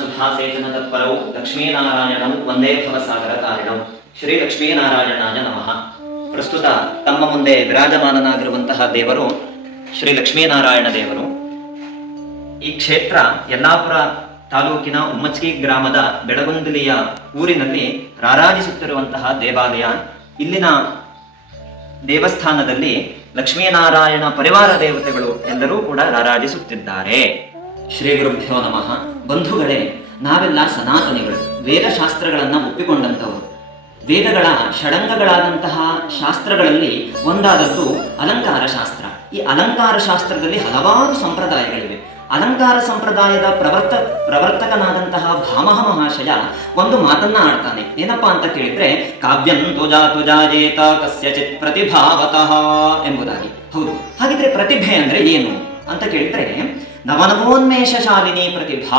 ಸುಧಾಸೇಚನ ತತ್ಪರವು ಲಕ್ಷ್ಮೀನಾರಾಯಣಂ ಒಂದೇ ಭವಸಾಗರ ಕಾರಣವು ಶ್ರೀ ಲಕ್ಷ್ಮೀನಾರಾಯಣಾಯ ನಮಃ ಪ್ರಸ್ತುತ ತಮ್ಮ ಮುಂದೆ ವಿರಾಜಮಾನನಾಗಿರುವಂತಹ ದೇವರು ಶ್ರೀ ಲಕ್ಷ್ಮೀನಾರಾಯಣ ದೇವರು ಈ ಕ್ಷೇತ್ರ ಯಲ್ಲಾಪುರ ತಾಲೂಕಿನ ಉಮ್ಮಚ್ಗಿ ಗ್ರಾಮದ ಬೆಳಗುಂದಲಿಯ ಊರಿನಲ್ಲಿ ರಾರಾಜಿಸುತ್ತಿರುವಂತಹ ದೇವಾಲಯ. ಇಲ್ಲಿನ ದೇವಸ್ಥಾನದಲ್ಲಿ ಲಕ್ಷ್ಮೀನಾರಾಯಣ ಪರಿವಾರ ದೇವತೆಗಳು ಎಲ್ಲರೂ ಕೂಡ ರಾರಾಜಿಸುತ್ತಿದ್ದಾರೆ. ಶ್ರೀ ಗುರುಭ್ಯೋ ನಮಃ. ಬಂಧುಗಳೇ, ನಾವೆಲ್ಲ ಸನಾತನಿಗಳು. ವೇದಶಾಸ್ತ್ರಗಳನ್ನ ಒಪ್ಪಿಕೊಂಡಂಥವರು. ವೇದಗಳ ಷಡಂಗಗಳಾದಂತಹ ಶಾಸ್ತ್ರಗಳಲ್ಲಿ ಒಂದಾದದ್ದು ಅಲಂಕಾರ ಶಾಸ್ತ್ರ ಈ ಅಲಂಕಾರ ಶಾಸ್ತ್ರದಲ್ಲಿ ಹಲವಾರು ಸಂಪ್ರದಾಯಗಳಿವೆ. ಅಲಂಕಾರ ಸಂಪ್ರದಾಯದ ಪ್ರವರ್ತ, ಪ್ರವರ್ತಕನಾದಂತಹ ಭಾಮಹ ಮಹಾಶಯ ಒಂದು ಮಾತನ್ನ ಆಡ್ತಾನೆ. ಏನಪ್ಪಾ ಅಂತ ಕೇಳಿದ್ರೆ, ಕಾವ್ಯಂ ತ್ವಜಾ ತ್ವಜಾಜೇತ ಕಸ್ಯಚಿತ್ ಪ್ರತಿಭಾವತಃ ಎಂಬುದಾಗಿ. ಹೌದು. ಹಾಗಿದ್ರೆ ಪ್ರತಿಭೆ ಅಂದ್ರೆ ಏನು? ಅಂತ ಕೇಳಿದ್ರೆ ನವನವೋನ್ಮೇಷ ಶಾಲಿನಿ ಪ್ರತಿಭಾ.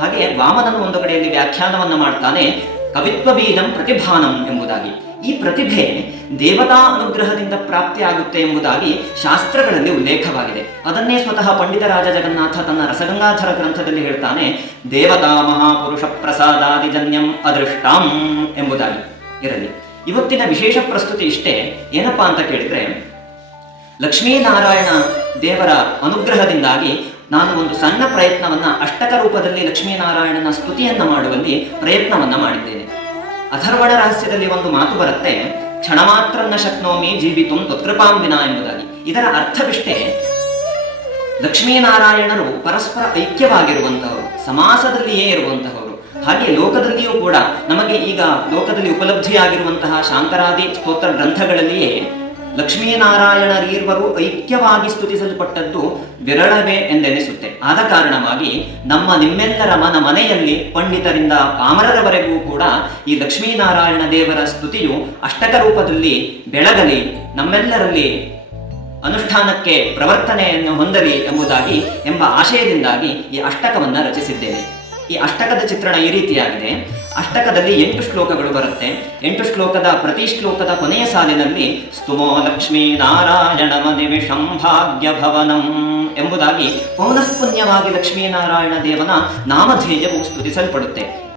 ಹಾಗೆ ವಾಮನನು ಒಂದು ಕಡೆಯಲ್ಲಿ ವ್ಯಾಖ್ಯಾನವನ್ನ ಮಾಡ್ತಾನೆ ಕವಿತ್ವ ಬೀಜಂ ಪ್ರತಿಭಾನಂ ಎಂಬುದಾಗಿ. ಈ ಪ್ರತಿಭೆ ದೇವತಾ ಅನುಗ್ರಹದಿಂದ ಪ್ರಾಪ್ತಿಯಾಗುತ್ತೆ ಎಂಬುದಾಗಿ ಶಾಸ್ತ್ರಗಳಲ್ಲಿ ಉಲ್ಲೇಖವಾಗಿದೆ. ಅದನ್ನೇ ಸ್ವತಃ ಪಂಡಿತ ರಾಜ ಜಗನ್ನಾಥ ತನ್ನ ರಸಗಂಗಾಧರ ಗ್ರಂಥದಲ್ಲಿ ಹೇಳ್ತಾನೆ, ದೇವತಾ ಮಹಾಪುರುಷ ಪ್ರಸಾದಾದಿಜನ್ಯಂ ಅದೃಷ್ಟಾಂ ಎಂಬುದಾಗಿ. ಇರಲಿ. ಇವತ್ತಿನ ವಿಶೇಷ ಪ್ರಸ್ತುತಿ ಇಷ್ಟೇ. ಏನಪ್ಪಾ ಅಂತ ಕೇಳಿದ್ರೆ, ಲಕ್ಷ್ಮೀನಾರಾಯಣ ದೇವರ ಅನುಗ್ರಹದಿಂದಾಗಿ ನಾನು ಒಂದು ಸಣ್ಣ ಪ್ರಯತ್ನವನ್ನ ಅಷ್ಟಕ ರೂಪದಲ್ಲಿ ಲಕ್ಷ್ಮೀನಾರಾಯಣನ ಸ್ತುತಿಯನ್ನ ಮಾಡುವಲ್ಲಿ ಪ್ರಯತ್ನವನ್ನ ಮಾಡಿದ್ದೇನೆ. ಅಥರ್ವಣ ರಹಸ್ಯದಲ್ಲಿ ಒಂದು ಮಾತು ಬರುತ್ತೆ, ಕ್ಷಣ ನ ಶಕ್ನೋಮಿ ಜೀವಿತುಂ ತ್ವತ್ಕೃಪಾಂ ವಿನಾ ಎಂಬುದಾಗಿ. ಇದರ ಅರ್ಥವಿಷ್ಟೇ, ಲಕ್ಷ್ಮೀನಾರಾಯಣರು ಪರಸ್ಪರ ಐಕ್ಯವಾಗಿರುವಂತಹವರು, ಸಮಾಸದಲ್ಲಿಯೇ ಇರುವಂತಹವರು. ಹಾಗೆ ಲೋಕದಲ್ಲಿಯೂ ಕೂಡ ನಮಗೆ ಈಗ ಲೋಕದಲ್ಲಿ ಉಪಲಬ್ಧಿಯಾಗಿರುವಂತಹ ಶಾಂಕರಾದಿ ಸ್ತೋತ್ರ ಗ್ರಂಥಗಳಲ್ಲಿಯೇ ಲಕ್ಷ್ಮೀನಾರಾಯಣರೀರ್ವರು ಐಕ್ಯವಾಗಿ ಸ್ತುತಿಸಲ್ಪಟ್ಟದ್ದು ವಿರಳವೇ ಎಂದೆನಿಸುತ್ತೆ. ಆದ ಕಾರಣವಾಗಿ ನಮ್ಮ ನಿಮ್ಮೆಲ್ಲರ ಮನ ಮನೆಯಲ್ಲಿ ಪಂಡಿತರಿಂದ ಕಾಮರರವರೆಗೂ ಕೂಡ ಈ ಲಕ್ಷ್ಮೀನಾರಾಯಣ ದೇವರ ಸ್ತುತಿಯು ಅಷ್ಟಕ ರೂಪದಲ್ಲಿ ಬೆಳಗಲಿ, ನಮ್ಮೆಲ್ಲರಲ್ಲಿ ಅನುಷ್ಠಾನಕ್ಕೆ ಪ್ರವರ್ತನೆಯನ್ನು ಹೊಂದಲಿ ಎಂಬುದಾಗಿ ಎಂಬ ಆಶಯದಿಂದಾಗಿ ಈ ಅಷ್ಟಕವನ್ನು ರಚಿಸಿದ್ದೇನೆ. ಈ ಅಷ್ಟಕದ ಚಿತ್ರಣ ಈ ರೀತಿಯಾಗಿದೆ. ಅಷ್ಟಕದಲ್ಲಿ ಎಂಟು ಶ್ಲೋಕಗಳು ಬರುತ್ತೆ. ಎಂಟು ಶ್ಲೋಕದ ಪ್ರತಿ ಶ್ಲೋಕದ ಕೊನೆಯ ಸಾಲಿನಲ್ಲಿ ಸ್ತುಮೋ ಲಕ್ಷ್ಮೀ ನಾರಾಯಣ ಮದಿವಿ ಸಂಭಾಗ್ಯ ಭವನಂ ಎಂಬುದಾಗಿ ಪೌನಃಪುಣ್ಯವಾಗಿ ಲಕ್ಷ್ಮೀನಾರಾಯಣ ದೇವನ ನಾಮಧೇಯವು ಸ್ತುತಿಸಲ್ಪಡುತ್ತೆ.